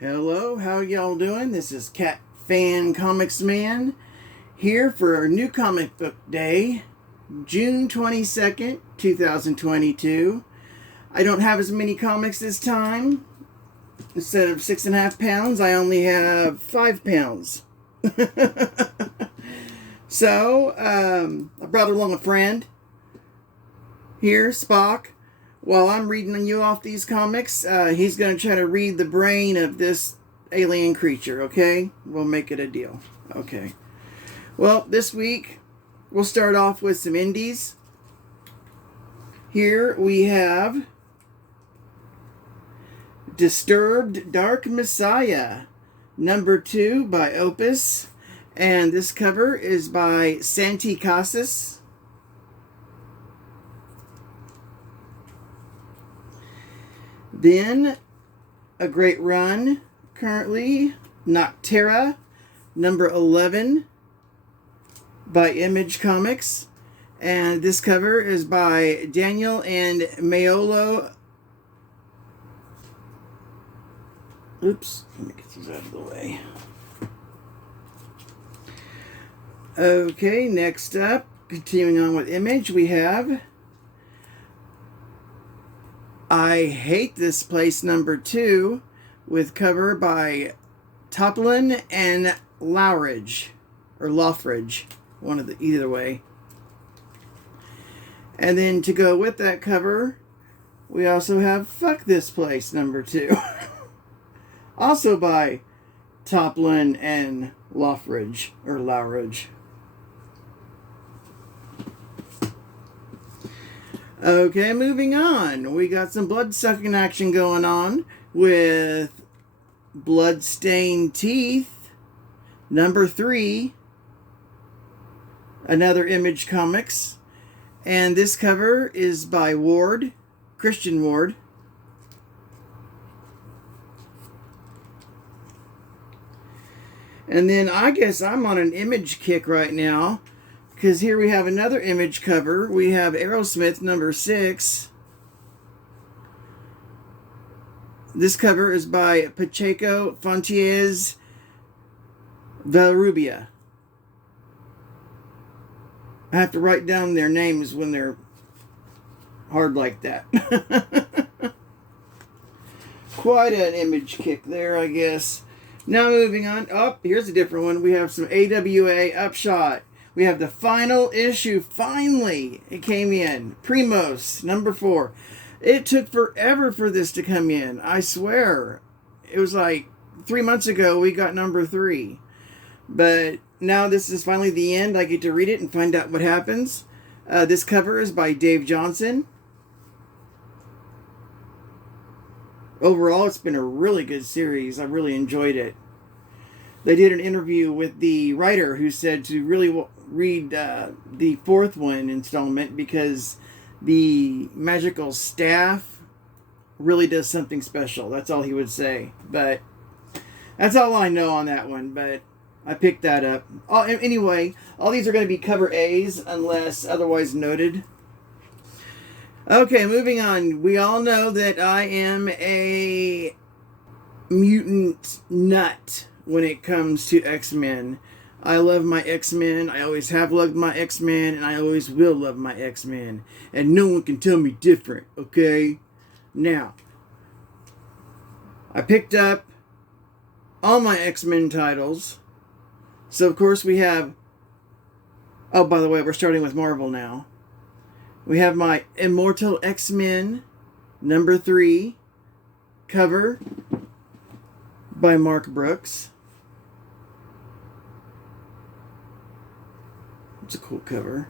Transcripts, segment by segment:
Hello, how y'all doing? This is Cat Fan Comics Man here for our new comic book day, June 22nd, 2022. I don't have as many comics this time. Instead of 6.5 pounds, I only have 5 pounds. So, I brought along a friend here, Spock. While I'm reading you off these comics, he's going to try to read the brain of this alien creature, okay? We'll make it a deal. Okay. Well, this week, we'll start off with some indies. Here we have Disturbed Dark Messiah, number 2 by Opus. And this cover is by Santi Casas. Then, a great run currently, Noctera, number 11 by Image Comics. And this cover is by Daniel and Mayolo. Oops, let me get these out of the way. Okay, next up, continuing on with Image, we have I Hate This Place, number 2, with cover by Toplin and Lowridge, or Lothridge, one of the either way. And then to go with that cover, we also have Fuck This Place, number 2, also by Toplin and Lothridge, or Lowridge. Okay, moving on. We got some blood-sucking action going on with Bloodstained Teeth, number 3, another Image Comics. And this cover is by Ward, Christian Ward. And then I guess I'm on an Image kick right now, because here we have another Image cover. We have Aerosmith number 6. This cover is by Pacheco Fontiez Valrubia. I have to write down their names when they're hard like that. Quite an Image kick there, I guess. Now moving on. Oh, here's a different one. We have some AWA Upshot. We have the final issue. Finally, it came in. Primos, number 4. It took forever for this to come in. I swear. It was like 3 months ago we got number 3. But now this is finally the end. I get to read it and find out what happens. This cover is by Dave Johnson. Overall, it's been a really good series. I really enjoyed it. They did an interview with the writer who said to really read the 4th one installment because the magical staff really does something special. That's all he would say. But that's all I know on that one. But I picked that up. Anyway, all these are going to be cover A's unless otherwise noted. Okay, moving on. We all know that I am a mutant nut when it comes to X-Men. I love my X-Men. I always have loved my X-Men, and I always will love my X-Men. And no one can tell me different, okay? Now, I picked up all my X-Men titles. So, of course, we have... Oh, by the way, we're starting with Marvel now. We have my Immortal X-Men, number 3, cover by Mark Brooks. It's a cool cover.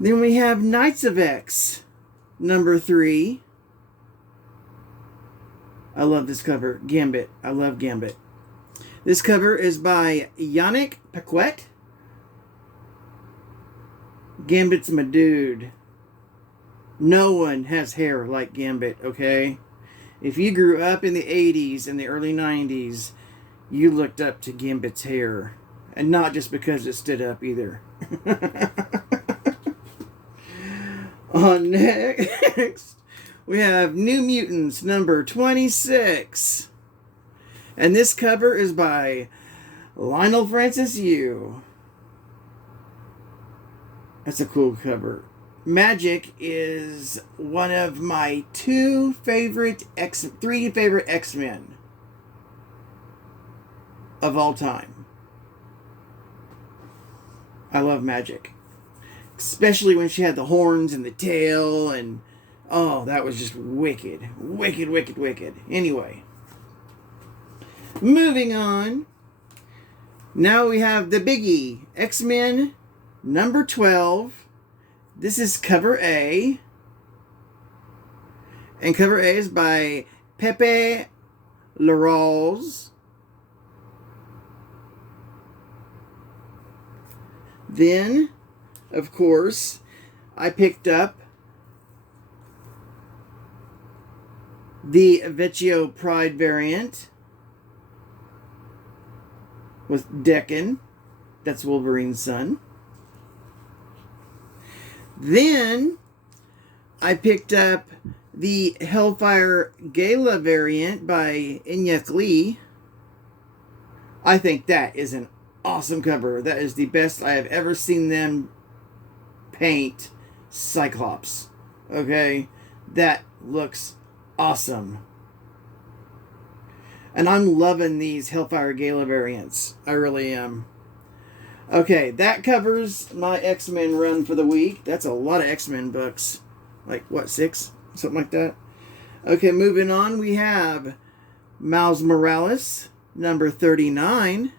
Then we have Knights of X, number 3. I love this cover. Gambit. I love Gambit. This cover is by Yannick Paquette. Gambit's my dude. No one has hair like Gambit, okay? If you grew up in the 80s and the early 90s, you looked up to Gambit's hair. And not just because it stood up either. On next, we have New Mutants number 26. And this cover is by Lionel Francis Yu. That's a cool cover. Magic is one of my three favorite X-Men of all time. I love Magic. Especially when she had the horns and the tail, and oh, that was just wicked. Wicked, wicked, wicked. Anyway. Moving on. Now we have the biggie. X-Men number 12. This is cover A. And cover A is by Pepe Larraz. Then, of course, I picked up the Vecchio Pride variant with Decken. That's Wolverine's son. Then I picked up the Hellfire Gala variant by Inyek Lee. I think that is an awesome cover. That is the best I have ever seen them paint Cyclops. Okay? That looks awesome. And I'm loving these Hellfire Gala variants. I really am. Okay, that covers my X-Men run for the week. That's a lot of X-Men books. Like, what, 6? Something like that. Okay, moving on, we have Miles Morales, number 39.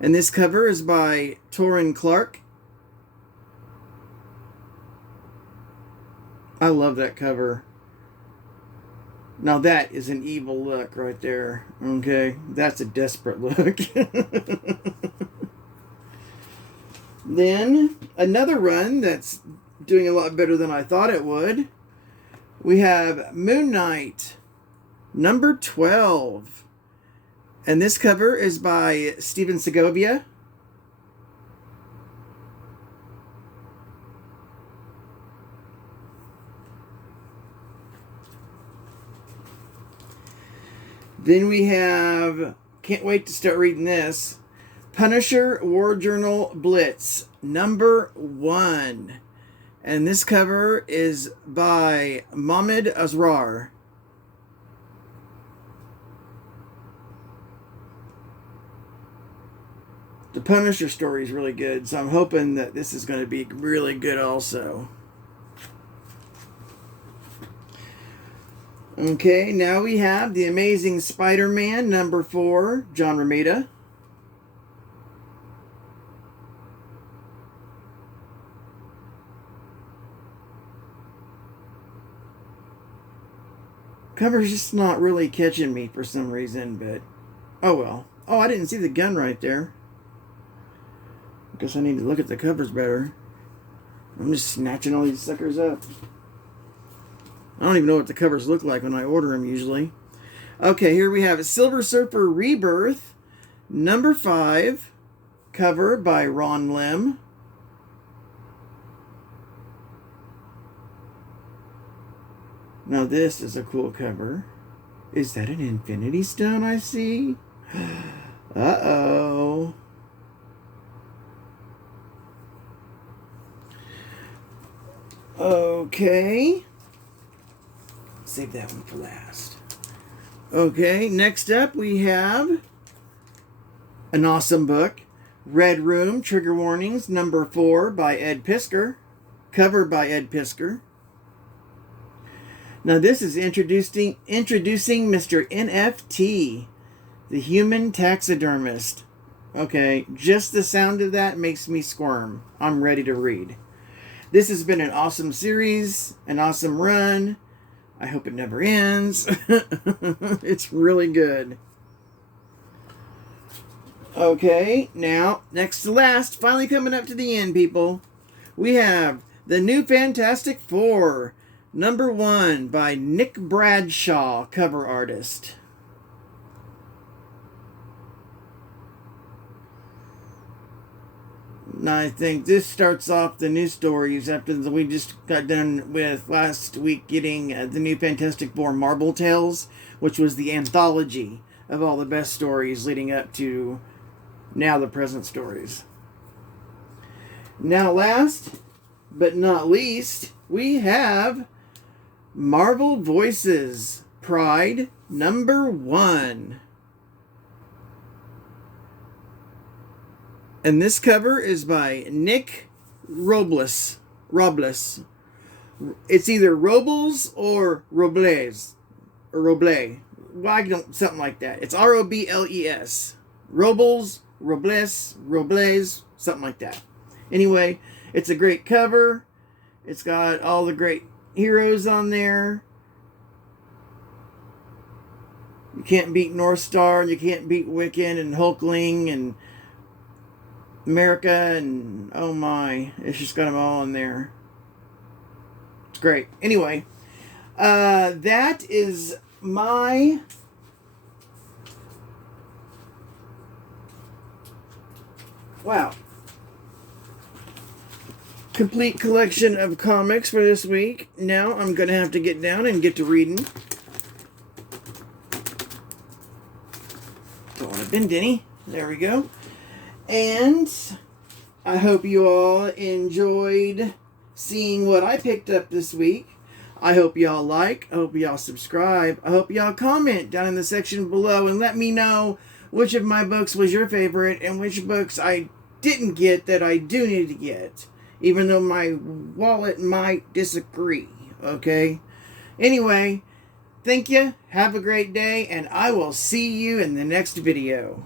And this cover is by Torrin Clark. I love that cover. Now that is an evil look right there. Okay, that's a desperate look. Then, another run that's doing a lot better than I thought it would. We have Moon Knight, number 12. And this cover is by Steven Segovia. Then we have, can't wait to start reading this, Punisher War Journal Blitz, number 1. And this cover is by Mohamed Asrar. The Punisher story is really good, so I'm hoping that this is going to be really good also. Okay, now we have The Amazing Spider-Man, number 4, John Romita. Cover's just not really catching me for some reason, but oh well. Oh, I didn't see the gun right there. Guess I need to look at the covers better. I'm just snatching all these suckers up. I don't even know what the covers look like when I order them usually. Okay, here we have a Silver Surfer Rebirth, number 5, cover by Ron Lim. Now this is a cool cover. Is that an Infinity Stone I see? Uh-oh. Okay. Save that one for last. Okay, next up we have an awesome book. Red Room, Trigger Warnings, number 4 by Ed Piskor. Cover by Ed Piskor. Now this is introducing Mr. NFT, the human taxidermist. Okay, just the sound of that makes me squirm. I'm ready to read. This has been an awesome series, an awesome run. I hope it never ends. It's really good. Okay, now, next to last, finally coming up to the end, people. We have the new Fantastic Four, number 1 by Nick Bradshaw, cover artist. And I think this starts off the new stories after we just got done with last week getting the new Fantastic Four Marvel Tales, which was the anthology of all the best stories leading up to now the present stories. Now, last but not least, we have Marvel Voices Pride #1. And this cover is by Nick Robles. It's either Robles or Robles. Or Robles. Well, I don't, something like that. It's Robles. Robles, something like that. Anyway, it's a great cover. It's got all the great heroes on there. You can't beat North Star, and you can't beat Wiccan and Hulkling and America, and oh my, it's just got them all in there. It's great. Anyway, that is my complete collection of comics for this week. Now I'm gonna have to get down and get to reading. Don't want to bend any. There we go. And I hope you all enjoyed seeing what I picked up this week. I hope y'all like. I hope y'all subscribe. I hope y'all comment down in the section below and let me know which of my books was your favorite and which books I didn't get that I do need to get, even though my wallet might disagree. Okay? Anyway, thank you. Have a great day, and I will see you in the next video.